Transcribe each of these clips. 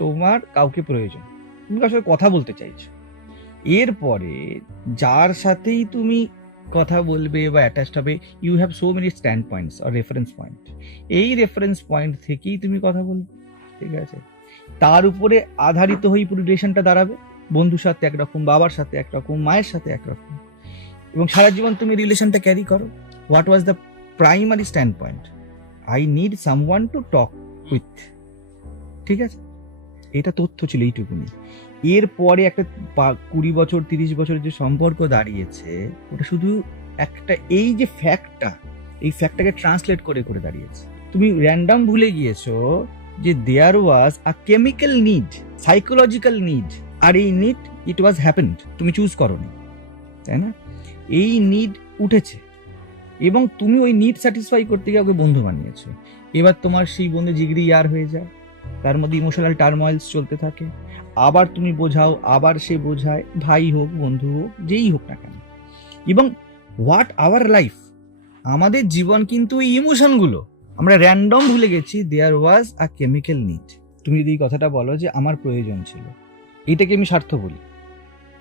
তোমার কাউকে প্রয়োজন, তুমি কার সাথে কথা বলতে চাইছো। এরপরে যার সাথেই তুমি কথা বলবে বা অ্যাটাচড হবে, you have so many stand points আর রেফারেন্স পয়েন্ট। এই রেফারেন্স পয়েন্ট থেকেই তুমি কথা বলবে, ঠিক আছে? তার উপরে আধারিত হয়ে পুরো রিলেশনটা দাঁড়াবে। বন্ধুর সাথে একরকম, বাবার সাথে একরকম, মায়ের সাথে একরকম, এবং সারা জীবন তুমি রিলেশনটা ক্যারি করো। What was the primary stand point? I need someone to talk with, ঠিক আছে? এটা তথ্য ছিল এইটুকুনি। এরপরে একটা 20 বছর 30 বছরের যে সম্পর্ক দাঁড়িয়েছে, ওটা শুধু একটা এই যে ফ্যাক্টটা, এই ফ্যাক্টটাকে ট্রান্সলেট করে করে দাঁড়িয়েছে। তুমি র্যান্ডম ভুলে গিয়েছো যে দেয়ার ওয়াজ আ কেমিক্যাল নিড, সাইকোলজিক্যাল নিড, আর এই নিড ইট ওয়াজ হ্যাপেন্ড, তুমি চুজ করোনি, তাই না? এই নিড উঠেছে এবং তুমি ওই নিড স্যাটিসফাই করতে গিয়ে ওকে বন্ধু বানিয়েছো। এবার তোমার সেই বন্ধু জিগরি ইয়ার হয়ে যায়, তার মধ্যে ইমোশনাল টার্ময়েলস চলতে থাকে, আবার তুমি বোঝাও, আবার সে বোঝায়, ভাই হোক বন্ধু হোক যেই হোক না কেন। এবং হোয়াট আওয়ার লাইফ, আমাদের জীবন কিন্তু এই ইমোশনগুলো আমরা র্যান্ডম ভুলে গেছি। দেয়ার ওয়াজ আ কেমিক্যাল নিড। তুমি যদি এই কথাটা বলো যে আমার প্রয়োজন ছিল, এটাকে আমি স্বার্থ বলি,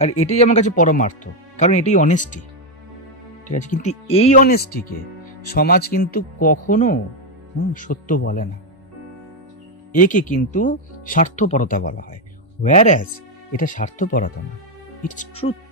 আর এটাই আমার কাছে পরমার্থ, কারণ এটাই অনেস্টি, ঠিক আছে? কিন্তু এই অনেস্টিকে সমাজ কিন্তু কখনো সত্য বলে না, একে কিন্তু স্বার্থপরতা বলা হয়। হোয়ার অ্যাজ এটা স্বার্থপরতা না, ইটস ট্রুথ।